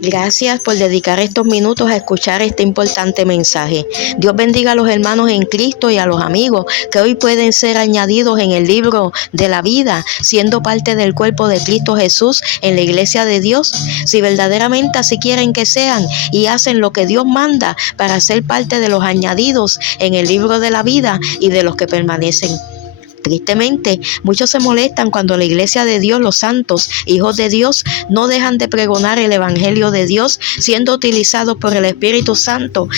Gracias por dedicar estos minutos a escuchar este importante mensaje. Dios bendiga a los hermanos en Cristo y a los amigos que hoy pueden ser añadidos en el libro de la vida, siendo parte del cuerpo de Cristo Jesús en la iglesia de Dios. Si verdaderamente así quieren que sean y hacen lo que Dios manda para ser parte de los añadidos en el libro de la vida y de los que permanecen. Tristemente, muchos se molestan cuando la iglesia de Dios, los santos, hijos de Dios, no dejan de pregonar el evangelio de Dios, siendo utilizados por el Espíritu Santo,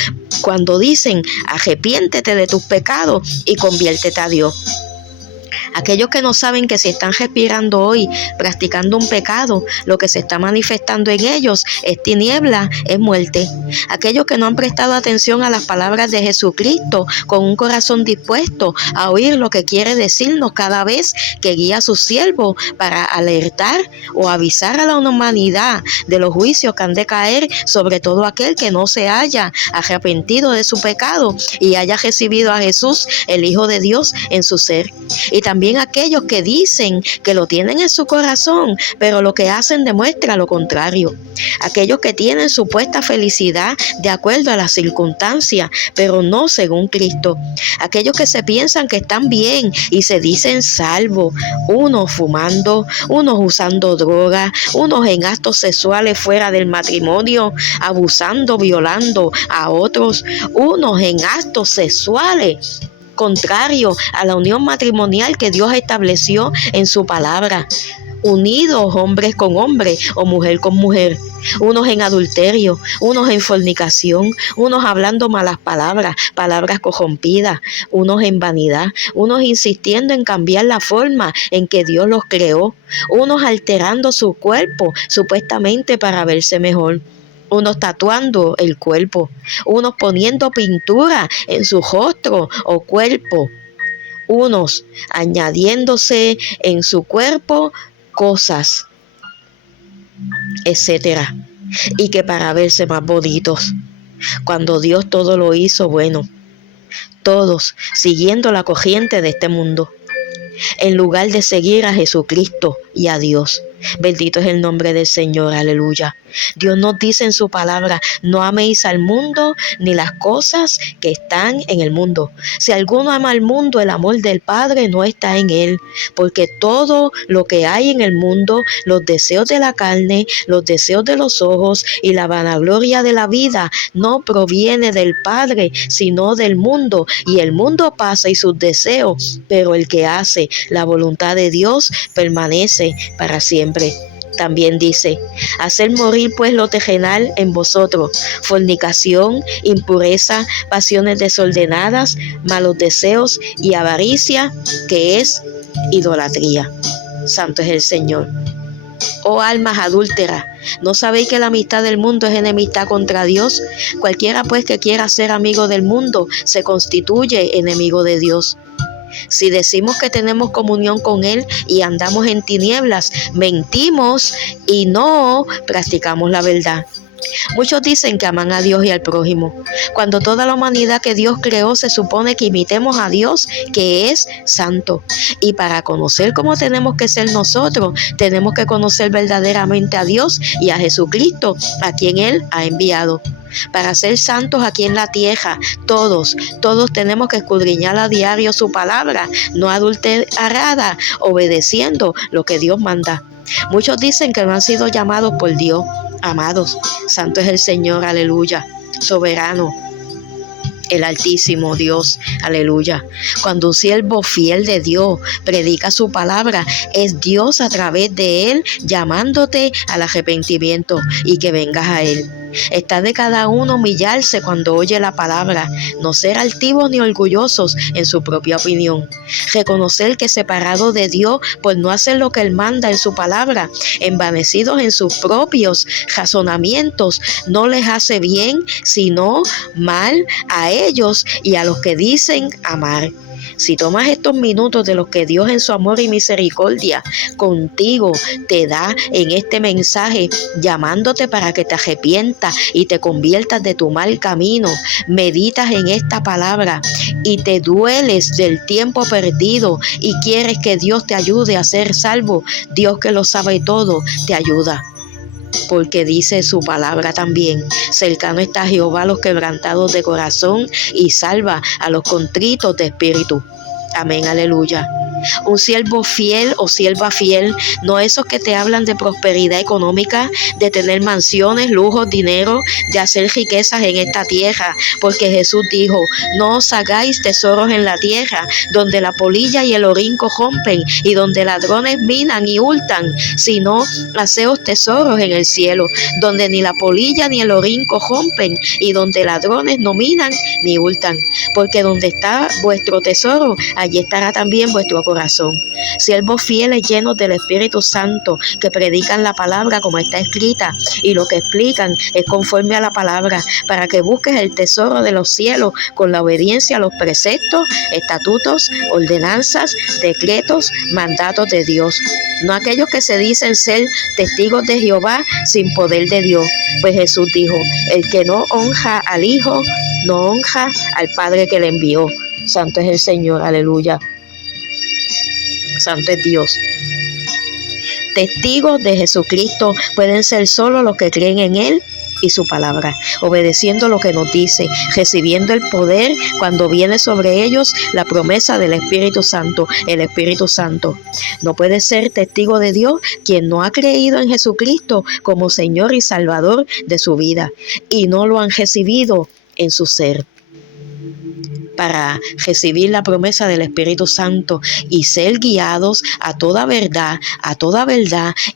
cuando dicen: arrepiéntete de tus pecados y conviértete a Dios. Aquellos que no saben que si están respirando hoy, practicando un pecado, lo que se está manifestando en ellos es tiniebla, es muerte. Aquellos que no han prestado atención a las palabras de Jesucristo con un corazón dispuesto a oír lo que quiere decirnos cada vez que guía a sus siervos para alertar o avisar a la humanidad de los juicios que han de caer sobre todo aquel que no se haya arrepentido de su pecado y haya recibido a Jesús, el Hijo de Dios, en su ser. Y también aquellos que dicen que lo tienen en su corazón, pero lo que hacen demuestra lo contrario. Aquellos que tienen supuesta felicidad de acuerdo a las circunstancias, pero no según Cristo. Aquellos que se piensan que están bien y se dicen salvos, unos fumando, unos usando droga, unos en actos sexuales fuera del matrimonio, abusando, violando a otros, unos en actos sexuales contrario a la unión matrimonial que Dios estableció en su palabra. Unidos hombres con hombres o mujer con mujer, unos en adulterio, unos en fornicación, unos hablando malas palabras, palabras corrompidas, unos en vanidad, unos insistiendo en cambiar la forma en que Dios los creó, unos alterando su cuerpo supuestamente para verse mejor. Unos tatuando el cuerpo, unos poniendo pintura en su rostro o cuerpo, unos añadiéndose en su cuerpo cosas, etcétera, y que para verse más bonitos, cuando Dios todo lo hizo bueno, todos siguiendo la corriente de este mundo, en lugar de seguir a Jesucristo y a Dios. Bendito es el nombre del Señor, aleluya. Dios nos dice en su palabra: no améis al mundo ni las cosas que están en el mundo. Si alguno ama al mundo, el amor del Padre no está en él, porque todo lo que hay en el mundo, los deseos de la carne, los deseos de los ojos y la vanagloria de la vida, no proviene del Padre, sino del mundo. Y el mundo pasa y sus deseos, pero el que hace la voluntad de Dios permanece para siempre. También dice: hacer morir pues lo terrenal en vosotros, fornicación, impureza, pasiones desordenadas, malos deseos y avaricia, que es idolatría. Santo es el Señor. Oh almas adúlteras, ¿no sabéis que la amistad del mundo es enemistad contra Dios? Cualquiera pues que quiera ser amigo del mundo se constituye enemigo de Dios. Si decimos que tenemos comunión con Él y andamos en tinieblas, mentimos y no practicamos la verdad. Muchos dicen que aman a Dios y al prójimo, cuando toda la humanidad que Dios creó se supone que imitemos a Dios, que es santo. Y para conocer cómo tenemos que ser nosotros, tenemos que conocer verdaderamente a Dios y a Jesucristo, a quien Él ha enviado. Para ser santos aquí en la tierra, todos tenemos que escudriñar a diario su palabra, no adulterada, obedeciendo lo que Dios manda. Muchos dicen que no han sido llamados por Dios. Amados, santo es el Señor, aleluya, soberano, el Altísimo Dios, aleluya. Cuando un siervo fiel de Dios predica su palabra, es Dios a través de él llamándote al arrepentimiento y que vengas a él. Está de cada uno humillarse cuando oye la palabra, no ser altivos ni orgullosos en su propia opinión. Reconocer que separados de Dios por no hacer lo que Él manda en su palabra, envanecidos en sus propios razonamientos, no les hace bien, sino mal a ellos y a los que dicen amar. Si tomas estos minutos de los que Dios en su amor y misericordia contigo te da en este mensaje, llamándote para que te arrepientas y te conviertas de tu mal camino, meditas en esta palabra y te dueles del tiempo perdido y quieres que Dios te ayude a ser salvo, Dios que lo sabe todo, te ayuda. porque dice su palabra también: cercano está Jehová a los quebrantados de corazón y salva a los contritos de espíritu. Amén, aleluya. Un siervo fiel o sierva fiel, no esos que te hablan de prosperidad económica, de tener mansiones, lujos, dinero, de hacer riquezas en esta tierra, porque Jesús dijo: no os hagáis tesoros en la tierra, donde la polilla y el orín corrompen y donde ladrones minan y hurtan, sino haceos tesoros en el cielo, donde ni la polilla ni el orín corrompen y donde ladrones no minan ni hurtan, porque donde está vuestro tesoro, allí estará también vuestro corazón. Siervos fieles llenos del Espíritu Santo, que predican la palabra como está escrita, y lo que explican es conforme a la palabra, para que busques el tesoro de los cielos con la obediencia a los preceptos, estatutos, ordenanzas, decretos, mandatos de Dios. No aquellos que se dicen ser testigos de Jehová sin poder de Dios, pues Jesús dijo: el que no honra al Hijo, no honra al Padre que le envió. Santo es el Señor, aleluya. Santo es Dios. Testigos de Jesucristo pueden ser solo los que creen en Él y su palabra, obedeciendo lo que nos dice, recibiendo el poder cuando viene sobre ellos la promesa del Espíritu Santo, el Espíritu Santo. No puede ser testigo de Dios quien no ha creído en Jesucristo como Señor y Salvador de su vida y no lo han recibido en su ser. Para recibir la promesa del Espíritu Santo y ser guiados a toda verdad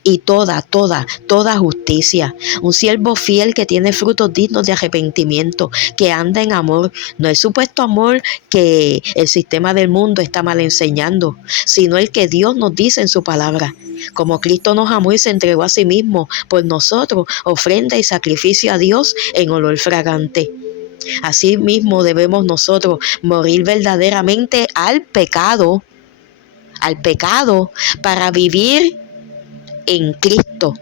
y toda justicia. Un siervo fiel que tiene frutos dignos de arrepentimiento, que anda en amor, no el supuesto amor que el sistema del mundo está mal enseñando, sino el que Dios nos dice en su palabra. Como Cristo nos amó y se entregó a sí mismo por nosotros, ofrenda y sacrificio a Dios en olor fragante. Así mismo debemos nosotros morir verdaderamente al pecado, para vivir en Cristo,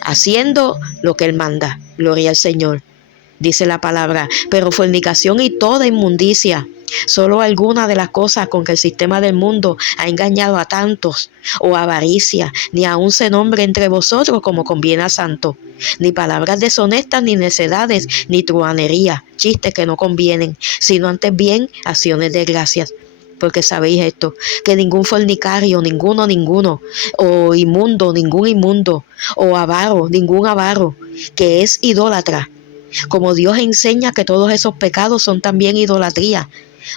haciendo lo que Él manda. Gloria al Señor. Dice la palabra: pero fornicación y toda inmundicia, solo algunas de las cosas con que el sistema del mundo ha engañado a tantos, o avaricia, ni aun se nombre entre vosotros como conviene a santo, ni palabras deshonestas, ni necedades, ni truhanería, chistes que no convienen, sino antes bien acciones de gracias. Porque sabéis esto, que ningún fornicario, ninguno, o inmundo, ningún inmundo, o avaro, ningún avaro, que es idólatra, como Dios enseña que todos esos pecados son también idolatría,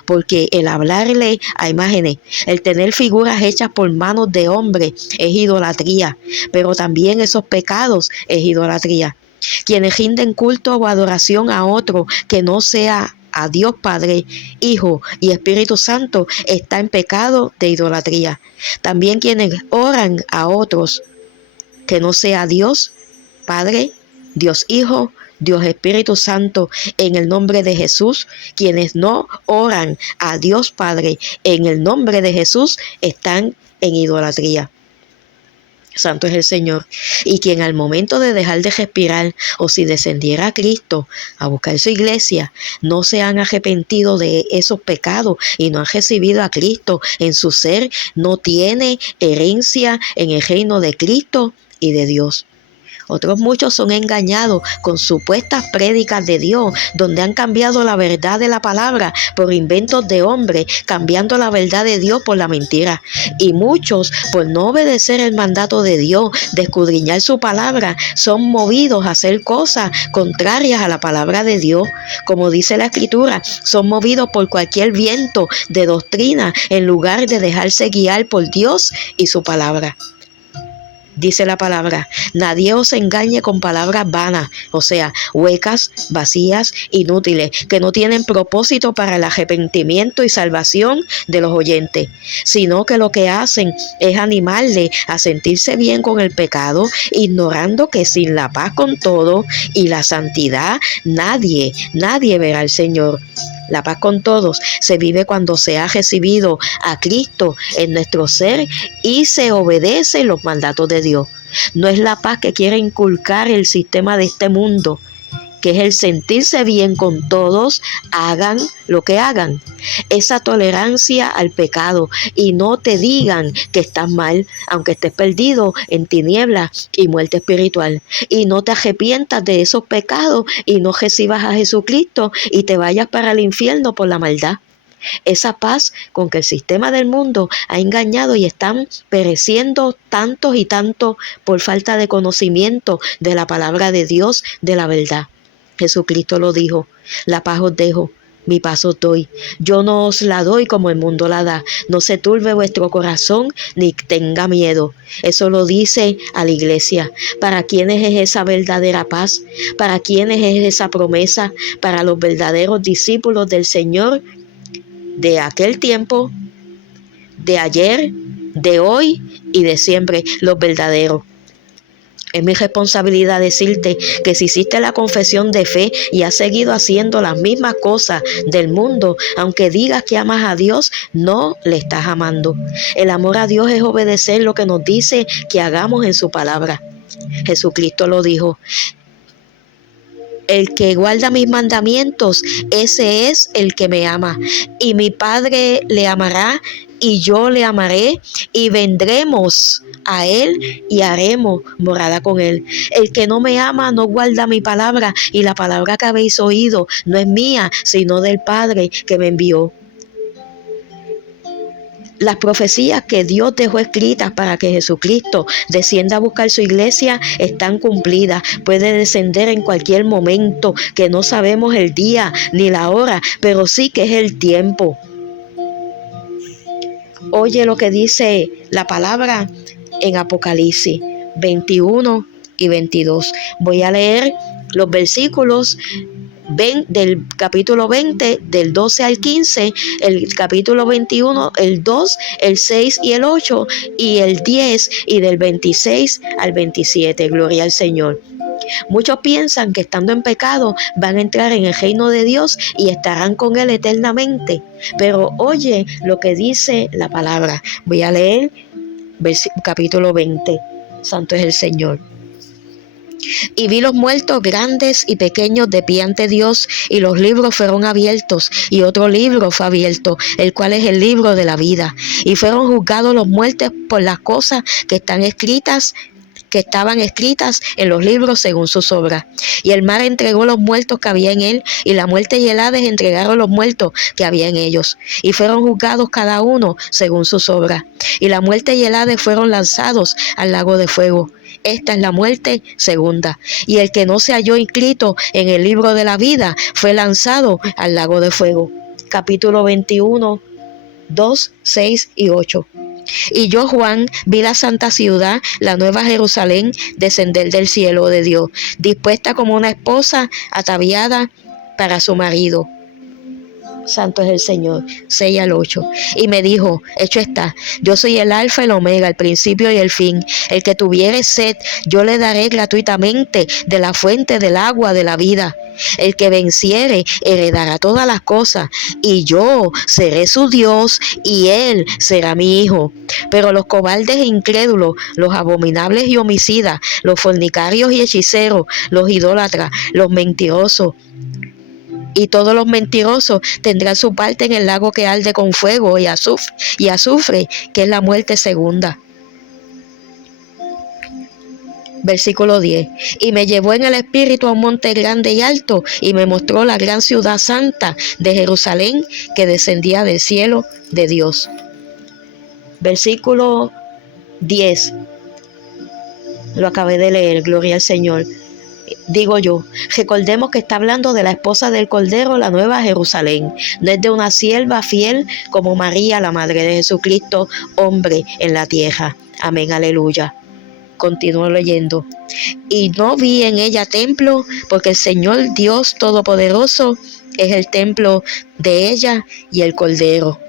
porque el hablarle a imágenes, el tener figuras hechas por manos de hombre es idolatría, pero también esos pecados es idolatría. Quienes rinden culto o adoración a otro que no sea a Dios Padre, Hijo y Espíritu Santo está en pecado de idolatría. También quienes oran a otros que no sea Dios Padre, Dios Hijo, Dios Espíritu Santo, en el nombre de Jesús, quienes no oran a Dios Padre en el nombre de Jesús están en idolatría. Santo es el Señor. Y quien al momento de dejar de respirar, o si descendiera a Cristo a buscar su iglesia, no se han arrepentido de esos pecados y no han recibido a Cristo en su ser, no tiene herencia en el reino de Cristo y de Dios. Otros muchos son engañados con supuestas prédicas de Dios, donde han cambiado la verdad de la palabra por inventos de hombres, cambiando la verdad de Dios por la mentira. Y muchos, por no obedecer el mandato de Dios, de escudriñar su palabra, son movidos a hacer cosas contrarias a la palabra de Dios. Como dice la Escritura, son movidos por cualquier viento de doctrina, en lugar de dejarse guiar por Dios y su palabra. Dice la palabra: nadie os engañe con palabras vanas, o sea, huecas, vacías, inútiles, que no tienen propósito para el arrepentimiento y salvación de los oyentes, sino que lo que hacen es animarle a sentirse bien con el pecado, ignorando que sin la paz con todo y la santidad, nadie verá al Señor. La paz con todos se vive cuando se ha recibido a Cristo en nuestro ser y se obedecen los mandatos de Dios. No es la paz que quiere inculcar el sistema de este mundo que es el sentirse bien con todos, hagan lo que hagan. Esa tolerancia al pecado y no te digan que estás mal, aunque estés perdido en tinieblas y muerte espiritual. Y no te arrepientas de esos pecados y no recibas a Jesucristo y te vayas para el infierno por la maldad. Esa paz con que el sistema del mundo ha engañado y están pereciendo tantos y tantos por falta de conocimiento de la palabra de Dios, de la verdad. Jesucristo lo dijo: la paz os dejo, mi paz os doy. Yo no os la doy como el mundo la da. No se turbe vuestro corazón ni tenga miedo. Eso lo dice a la iglesia. ¿Para quiénes es esa verdadera paz? ¿Para quiénes es esa promesa? Para los verdaderos discípulos del Señor de aquel tiempo, de ayer, de hoy y de siempre, los verdaderos. Es mi responsabilidad decirte que si hiciste la confesión de fe y has seguido haciendo las mismas cosas del mundo, aunque digas que amas a Dios, no le estás amando. El amor a Dios es obedecer lo que nos dice que hagamos en su palabra. Jesucristo lo dijo: el que guarda mis mandamientos, ese es el que me ama. Y mi Padre le amará y yo le amaré y vendremos a él y haremos morada con él. El que no me ama no guarda mi palabra, y la palabra que habéis oído no es mía, sino del Padre que me envió. Las profecías que Dios dejó escritas para que Jesucristo descienda a buscar su iglesia están cumplidas. Puede descender en cualquier momento, que no sabemos el día ni la hora, pero sí que es el tiempo. Oye lo que dice la palabra en Apocalipsis 21 y 22. Voy a leer los versículos del capítulo 20, del 12 al 15, el capítulo 21, el 2, el 6 y el 8, y el 10, y del 26 al 27. Gloria al Señor. Muchos piensan que estando en pecado van a entrar en el reino de Dios y estarán con Él eternamente. Pero oye lo que dice la palabra. Voy a leer capítulo 20. Santo es el Señor. Y vi los muertos grandes y pequeños de pie ante Dios, y los libros fueron abiertos, y otro libro fue abierto, el cual es el libro de la vida. Y fueron juzgados los muertos por las cosas que estaban escritas en los libros según sus obras. Y el mar entregó los muertos que había en él, y la muerte y el Hades entregaron los muertos que había en ellos, y fueron juzgados cada uno según sus obras. Y la muerte y el Hades fueron lanzados al lago de fuego. Esta es la muerte segunda. Y el que no se halló inscrito en el libro de la vida fue lanzado al lago de fuego. Capítulo 21, 2, 6 y 8. Y yo, Juan, vi la santa ciudad, la nueva Jerusalén, descender del cielo de Dios, dispuesta como una esposa ataviada para su marido. Santo es el Señor. 6 al 8. Y me dijo: hecho está, yo soy el alfa y el omega, el principio y el fin. El que tuviere sed, yo le daré gratuitamente de la fuente del agua de la vida. El que venciere heredará todas las cosas, y yo seré su Dios, y él será mi hijo. Pero los cobardes e incrédulos, los abominables y homicidas, los fornicarios y hechiceros, los idólatras, los mentirosos, y todos los mentirosos tendrán su parte en el lago que arde con fuego y azufre, que es la muerte segunda. Versículo 10. Y me llevó en el espíritu a un monte grande y alto, y me mostró la gran ciudad santa de Jerusalén, que descendía del cielo de Dios. Versículo 10. Lo acabé de leer, gloria al Señor. Digo yo, recordemos que está hablando de la esposa del Cordero, la nueva Jerusalén. No es de una sierva fiel como María, la madre de Jesucristo, hombre en la tierra. Amén, aleluya. Continúo leyendo. Y no vi en ella templo, porque el Señor Dios Todopoderoso es el templo de ella y el Cordero.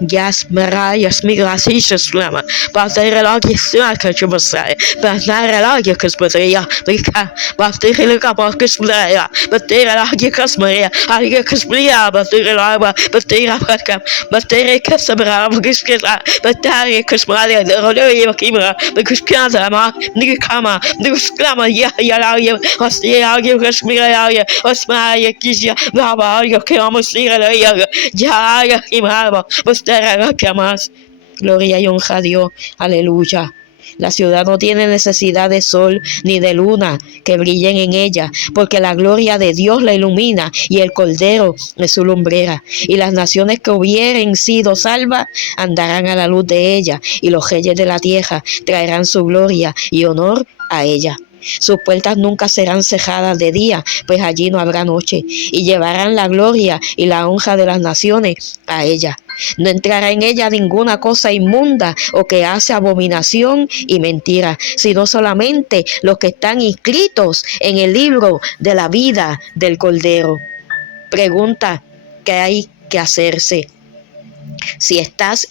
Yasmarayas migrasichas lama, Baterelogis Nakachumasa, Batarelogicus Maria, Mika, Baterilicabocus Maria, Baterelogicus Maria, Agicus Maria, Baterelaba, Batera Pacam, Batericus Abramicus, Bataricus Maria, the Rodoya Kimra, the Cuspiana, Nikama, Nusclama, Yalaria, Ostiagicus Miria, Osmaya Kisia, Baba, Yokamusira, Yaga Kimaba, que más. Gloria y honra a Dios. Aleluya. La ciudad no tiene necesidad de sol ni de luna que brillen en ella, porque la gloria de Dios la ilumina y el Cordero es su lumbrera. Y las naciones que hubieren sido salvas andarán a la luz de ella, y los reyes de la tierra traerán su gloria y honor a ella. Sus puertas nunca serán cejadas de día, pues allí no habrá noche, y llevarán la gloria y la honra de las naciones a ella. No entrará en ella ninguna cosa inmunda o que hace abominación y mentira, sino solamente los que están inscritos en el libro de la vida del Cordero. Pregunta que hay que hacerse: si estás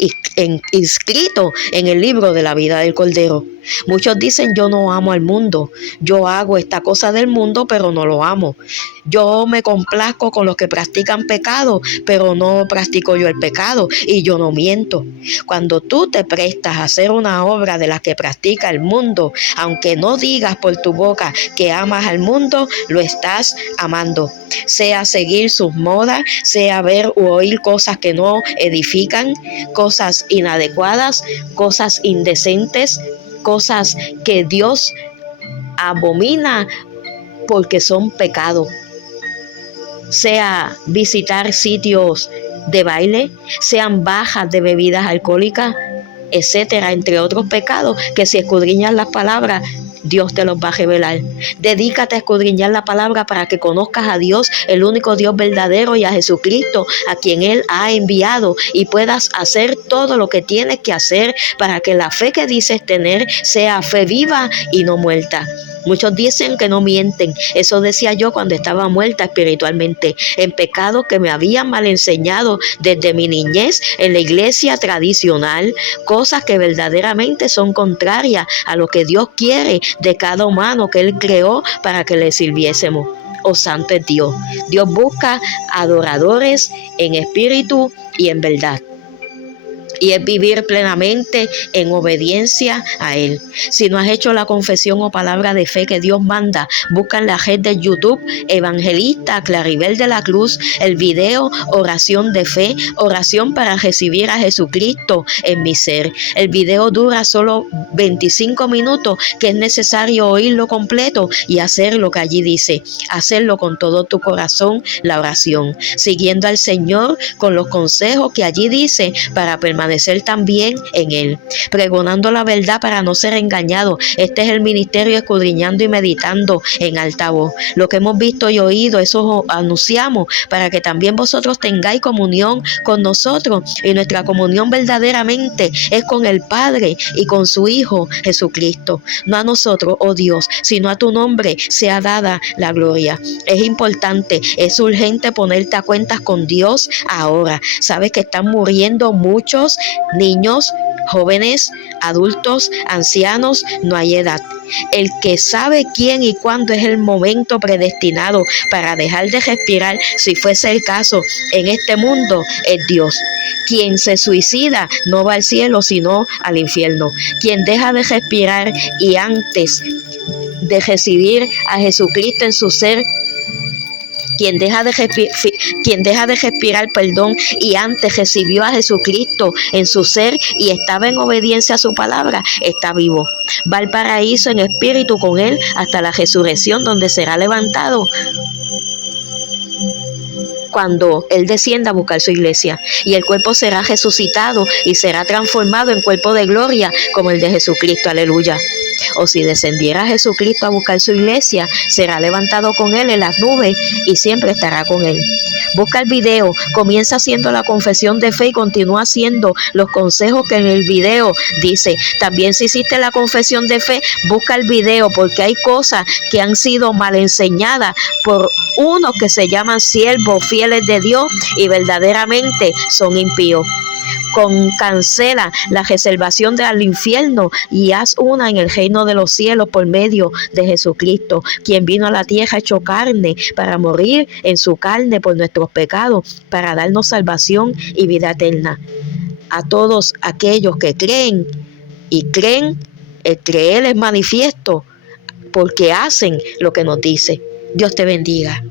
inscrito en el libro de la vida del Cordero. Muchos dicen: yo no amo al mundo, yo hago esta cosa del mundo pero no lo amo, yo me complazco con los que practican pecado pero no practico yo el pecado, y yo no miento. Cuando tú te prestas a hacer una obra de las que practica el mundo, aunque no digas por tu boca que amas al mundo, lo estás amando. Sea seguir sus modas, sea ver u oír cosas que no edifican, cosas inadecuadas, cosas indecentes, cosas que Dios abomina porque son pecado. Sea visitar sitios de baile, sean bajas de bebidas alcohólicas, etcétera, entre otros pecados que si escudriñas las palabras, Dios te los va a revelar. Dedícate a escudriñar la palabra para que conozcas a Dios, el único Dios verdadero, y a Jesucristo, a quien Él ha enviado, y puedas hacer todo lo que tienes que hacer para que la fe que dices tener sea fe viva y no muerta. Muchos dicen que no mienten. Eso decía yo cuando estaba muerta espiritualmente, en pecados que me habían mal enseñado desde mi niñez en la iglesia tradicional, cosas que verdaderamente son contrarias a lo que Dios quiere de cada humano que Él creó para que le sirviésemos. Oh, santo es Dios. Dios busca adoradores en espíritu y en verdad. Y es vivir plenamente en obediencia a Él. Si no has hecho la confesión o palabra de fe que Dios manda, busca en la red de YouTube Evangelista Claribel de la Cruz el video Oración de Fe, oración para recibir a Jesucristo en mi ser. El video dura solo 25 minutos, que es necesario oírlo completo y hacer lo que allí dice. Hacerlo con todo tu corazón, la oración, siguiendo al Señor con los consejos que allí dice para permanecer también en Él, pregonando la verdad para no ser engañado. Este es el ministerio escudriñando y meditando en alta voz. Lo que hemos visto y oído, eso anunciamos para que también vosotros tengáis comunión con nosotros, y nuestra comunión verdaderamente es con el Padre y con su Hijo Jesucristo. No a nosotros, oh Dios, sino a tu nombre sea dada la gloria. Es importante, es urgente ponerte a cuentas con Dios ahora. Sabes que están muriendo muchos niños, jóvenes, adultos, ancianos, no hay edad. El que sabe quién y cuándo es el momento predestinado para dejar de respirar, si fuese el caso en este mundo, es Dios. Quien se suicida no va al cielo, sino al infierno. Quien deja de respirar y antes de recibir a Jesucristo en su ser, quien deja de respirar, y antes recibió a Jesucristo en su ser y estaba en obediencia a su palabra, está vivo. Va al paraíso en espíritu con Él hasta la resurrección, donde será levantado cuando Él descienda a buscar su iglesia, y el cuerpo será resucitado y será transformado en cuerpo de gloria como el de Jesucristo. Aleluya. O si descendiera Jesucristo a buscar su iglesia, será levantado con Él en las nubes y siempre estará con Él. Busca el video, comienza haciendo la confesión de fe y continúa haciendo los consejos que en el video dice. También si hiciste la confesión de fe, busca el video, porque hay cosas que han sido mal enseñadas por unos que se llaman siervos fieles de Dios y verdaderamente son impíos. cancela la reservación del infierno y haz una en el reino de los cielos por medio de Jesucristo, quien vino a la tierra hecho carne para morir en su carne por nuestros pecados, para darnos salvación y vida eterna. A todos aquellos que creen y creen, el creer es manifiesto porque hacen lo que nos dice. Dios te bendiga.